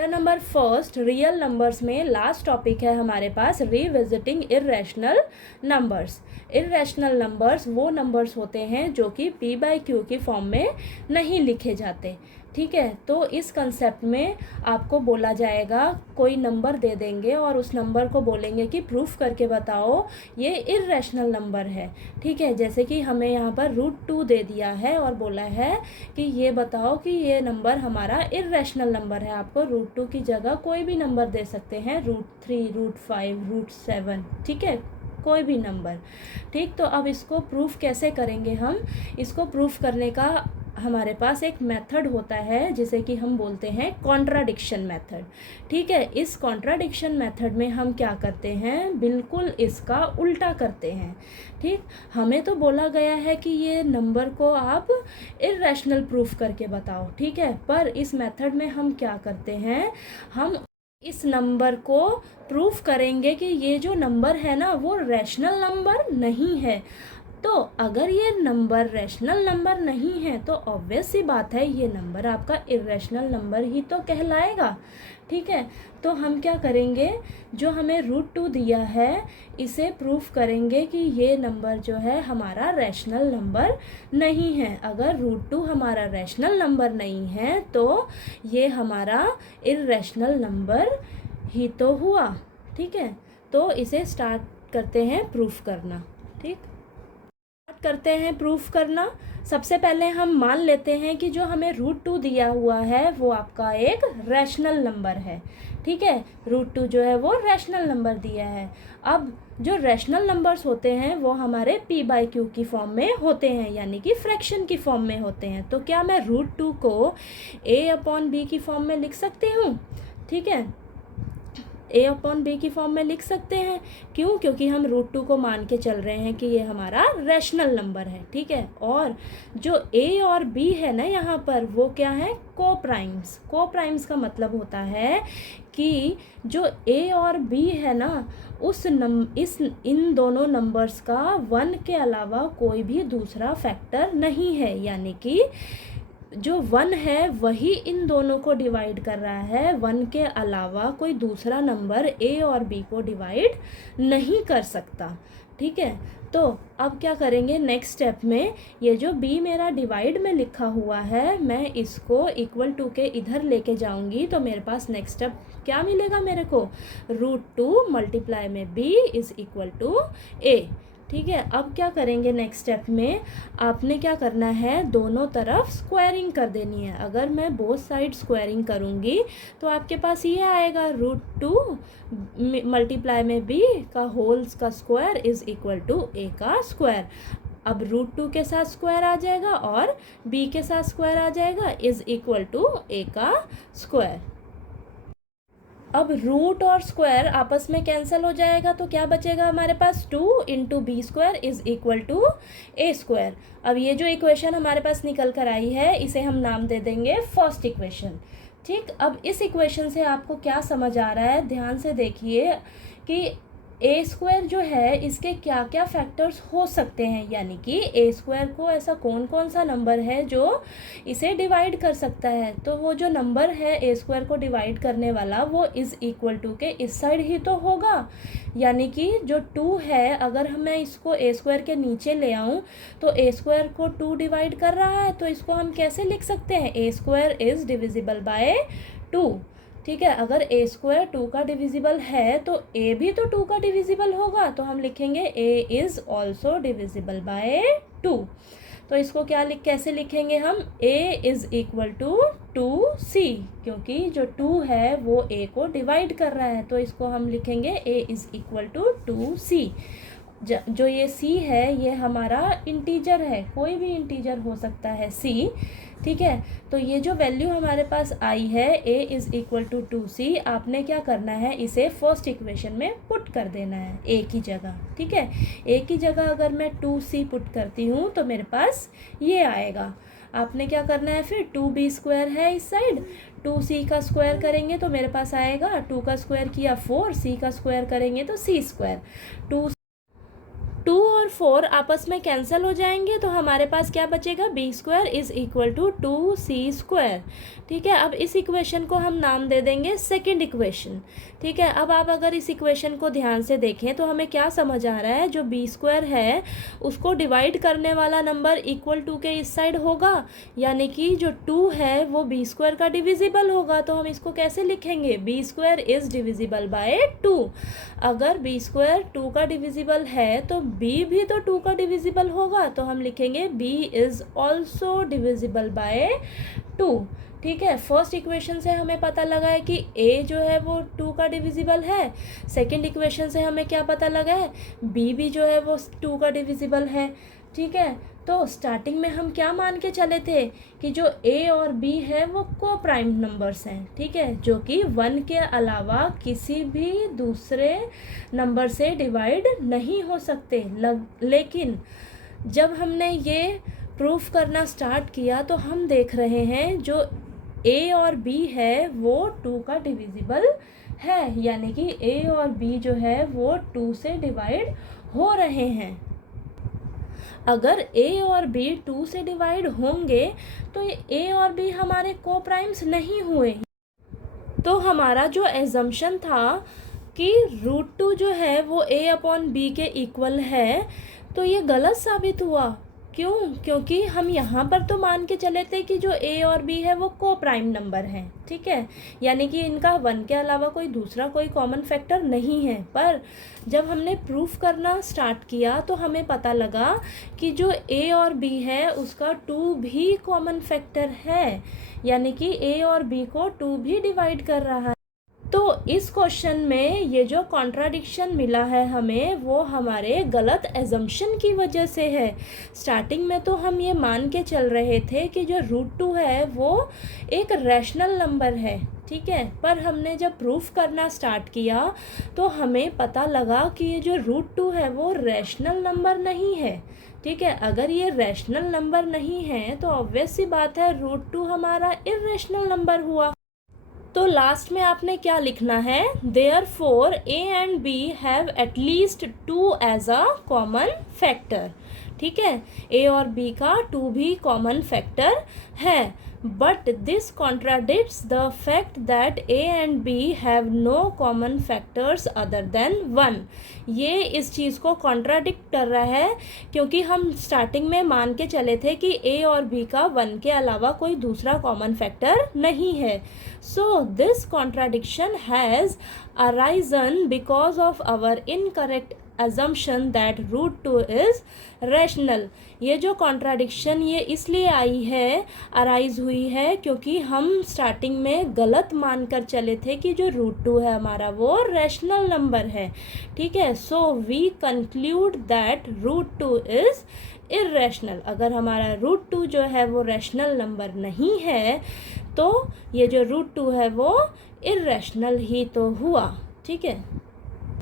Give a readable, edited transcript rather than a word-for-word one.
Chapter number first real numbers में last topic है हमारे पास revisiting irrational numbers. Irrational numbers वो नंबर्स होते हैं जो कि पी बाई क्यू की फॉर्म में नहीं लिखे जाते। ठीक है, तो इस कंसेप्ट में आपको बोला जाएगा, कोई नंबर दे देंगे और उस नंबर को बोलेंगे कि प्रूफ करके बताओ ये इर्रेशनल नंबर है। ठीक है, जैसे कि हमें यहाँ पर √2 दे दिया है और बोला है कि ये बताओ कि ये नंबर हमारा इर्रेशनल नंबर है। आपको √2 की जगह कोई भी नंबर दे सकते हैं, √3, √5, √7, ठीक है, कोई भी नंबर। ठीक, तो अब इसको प्रूफ कैसे करेंगे हम? इसको प्रूफ करने का हमारे पास एक मेथड होता है जिसे कि हम बोलते हैं कॉन्ट्राडिक्शन मेथड। ठीक है, इस कॉन्ट्राडिक्शन मेथड में हम क्या करते हैं, बिल्कुल इसका उल्टा करते हैं। ठीक, हमें तो बोला गया है कि ये नंबर को आप इर्रेशनल प्रूफ करके बताओ। ठीक है, पर इस मेथड में हम क्या करते हैं, हम इस नंबर को प्रूफ करेंगे कि ये जो नंबर है ना वो रैशनल नंबर नहीं है। तो अगर ये नंबर रैशनल नंबर नहीं है तो ऑब्वियस सी बात है ये नंबर आपका इर्रेशनल नंबर ही तो कहलाएगा। ठीक है, तो हम क्या करेंगे, जो हमें √2 दिया है इसे प्रूफ करेंगे कि ये नंबर जो है हमारा रैशनल नंबर नहीं है। अगर √2 हमारा रैशनल नंबर नहीं है तो ये हमारा इर्रेशनल नंबर ही तो हुआ। ठीक है, तो इसे स्टार्ट करते हैं प्रूफ करना। ठीक, करते हैं प्रूफ करना। सबसे पहले हम मान लेते हैं कि जो हमें √2 दिया हुआ है वो आपका एक रैशनल नंबर है। ठीक है, √2 जो है वो रैशनल नंबर दिया है। अब जो रैशनल नंबर्स होते हैं वो हमारे p बाई क्यू की फॉर्म में होते हैं, यानी कि फ्रैक्शन की फॉर्म में होते हैं। तो क्या मैं √2 को a/b की फॉर्म में लिख सकती हूँ? ठीक है, a/b की फॉर्म में लिख सकते हैं। क्यों? क्योंकि हम √2 को मान के चल रहे हैं कि ये हमारा रैशनल नंबर है। ठीक है, और जो a और b है ना यहाँ पर वो क्या है, को-प्राइम्स। को-प्राइम्स का मतलब होता है कि जो a और b है ना इन दोनों नंबर्स का 1 के अलावा कोई भी दूसरा फैक्टर नहीं है, यानी कि जो 1 है वही इन दोनों को डिवाइड कर रहा है, 1 के अलावा कोई दूसरा नंबर a और b को डिवाइड नहीं कर सकता। ठीक है, तो अब क्या करेंगे नेक्स्ट स्टेप में, ये जो b मेरा डिवाइड में लिखा हुआ है मैं इसको इक्वल टू के इधर लेके जाऊंगी तो मेरे पास नेक्स्ट स्टेप क्या मिलेगा मेरे को, √2 मल्टीप्लाई में b is equal to a। ठीक है, अब क्या करेंगे नेक्स्ट स्टेप में, आपने क्या करना है, दोनों तरफ स्क्वायरिंग कर देनी है। अगर मैं बोथ साइड स्क्वायरिंग करूँगी तो आपके पास ये आएगा, √2 मल्टीप्लाई में b का होल्स का square is equal to a का स्क्वायर। अब √2 के साथ स्क्वायर आ जाएगा और b के साथ स्क्वायर आ जाएगा इज इक्वल टू a का स्क्वायर। अब रूट और स्क्वायर आपस में कैंसिल हो जाएगा तो क्या बचेगा हमारे पास, 2 × b² is equal to a²। अब ये जो इक्वेशन हमारे पास निकल कर आई है इसे हम नाम दे देंगे फर्स्ट इक्वेशन। ठीक, अब इस इक्वेशन से आपको क्या समझ आ रहा है, ध्यान से देखिए कि a² जो है इसके क्या क्या फैक्टर्स हो सकते हैं, यानी कि a² को ऐसा कौन कौन सा नंबर है जो इसे डिवाइड कर सकता है। तो वो जो नंबर है a² को डिवाइड करने वाला वो इज़ इक्वल टू के इस साइड ही तो होगा, यानी कि जो 2 है अगर मैं इसको a² के नीचे ले आऊँ तो a² को 2 डिवाइड कर रहा है, तो इसको हम कैसे लिख सकते हैं, a² इज़ डिविजिबल बाय 2। ठीक है, अगर a² 2 का डिविजिबल है तो a भी तो 2 का डिविजिबल होगा, तो हम लिखेंगे a is also divisible by 2। तो इसको कैसे लिखेंगे हम, a is equal to 2c, क्योंकि जो 2 है वो a को डिवाइड कर रहा है, तो इसको हम लिखेंगे a is equal to 2c। जो ये c है ये हमारा इंटीजर है, कोई भी इंटीजर हो सकता है c। ठीक है, तो ये जो वैल्यू हमारे पास आई है a is equal to 2c, आपने क्या करना है, इसे फर्स्ट इक्वेशन में पुट कर देना है a की जगह। ठीक है, a की जगह अगर मैं 2c पुट करती हूँ तो मेरे पास ये आएगा। आपने क्या करना है फिर, 2b² है इस साइड, 2c का स्क्वायर करेंगे तो मेरे पास आएगा, 2 का स्क्वायर किया 4, c का स्क्वायर करेंगे तो c²। 2 और 4 आपस में कैंसिल हो जाएंगे तो हमारे पास क्या बचेगा, B square is equal to 2c²। ठीक है, अब इस इक्वेशन को हम नाम दे देंगे सेकंड इक्वेशन। ठीक है, अब आप अगर इस इक्वेशन को ध्यान से देखें तो हमें क्या समझ आ रहा है, जो बी स्क्वायर है उसको डिवाइड करने वाला नंबर इक्वल टू के इस साइड होगा, यानी कि जो 2 है वो बी स्क्वायर का डिविजिबल होगा। तो हम इसको कैसे लिखेंगे, B square is divisible by 2। अगर बी स्क्वायर 2 का डिविजिबल है तो बी भी तो 2 का डिविजिबल होगा, तो हम लिखेंगे B is also divisible by 2। ठीक है, फर्स्ट इक्वेशन से हमें पता लगा है कि a जो है वो 2 का डिविजिबल है। सेकंड इक्वेशन से हमें क्या पता लगा है, b भी जो है वो 2 का डिविजिबल है। ठीक है, तो स्टार्टिंग में हम क्या मान के चले थे कि जो a और b है वो को प्राइम नंबर्स हैं। ठीक है, जो कि 1 के अलावा किसी भी दूसरे नंबर से डिवाइड नहीं हो सकते। लेकिन जब हमने ये प्रूफ करना स्टार्ट किया तो हम देख रहे हैं जो a और b है वो 2 का डिविजिबल है, यानी कि a और b जो है वो 2 से डिवाइड हो रहे हैं। अगर a और b 2 से डिवाइड होंगे तो ये a और b हमारे को प्राइम्स नहीं हुए। तो हमारा जो एजम्पशन था कि √2 जो है वो a/b के इक्वल है, तो ये गलत साबित हुआ। क्यों? क्योंकि हम यहाँ पर तो मान के चले थे कि जो a और b है वो को प्राइम नंबर हैं। ठीक है, यानी कि इनका 1 के अलावा कोई दूसरा कोई कॉमन फैक्टर नहीं है। पर जब हमने प्रूफ करना स्टार्ट किया तो हमें पता लगा कि जो a और b है उसका 2 भी कॉमन फैक्टर है, यानी कि a और b को 2 भी डिवाइड कर रहा है। तो इस क्वेश्चन में ये जो कॉन्ट्राडिक्शन मिला है हमें वो हमारे गलत एजम्पशन की वजह से है। स्टार्टिंग में तो हम ये मान के चल रहे थे कि जो √2 है वो एक रैशनल नंबर है। ठीक है, पर हमने जब प्रूफ करना स्टार्ट किया तो हमें पता लगा कि ये जो √2 है वो रैशनल नंबर नहीं है। ठीक है, अगर ये रैशनल नंबर नहीं है तो ऑब्वियस सी बात है √2 हमारा इर्रेशनल नंबर हुआ। तो लास्ट में आपने क्या लिखना है, therefore a and b have at least 2 as a common factor. ठीक है, a और b का 2 भी कॉमन फैक्टर है, but this contradicts the fact that a and b have no common factors other than 1। ये इस चीज़ को कॉन्ट्राडिक्ट कर रहा है क्योंकि हम स्टार्टिंग में मान के चले थे कि a और b का 1 के अलावा कोई दूसरा कॉमन फैक्टर नहीं है। So this contradiction has arisen because of our incorrect assumption that √2 is rational। ये जो कॉन्ट्राडिक्शन ये इसलिए आई है, अराइज हुई है क्योंकि हम स्टार्टिंग में गलत मानकर चले थे कि जो √2 है हमारा वो रैशनल नंबर है। ठीक है, so we conclude that √2 is irrational. अगर हमारा √2 जो है वो रैशनल नंबर नहीं है तो ये जो √2 है वो इर्रेशनल ही तो हुआ। ठीक है।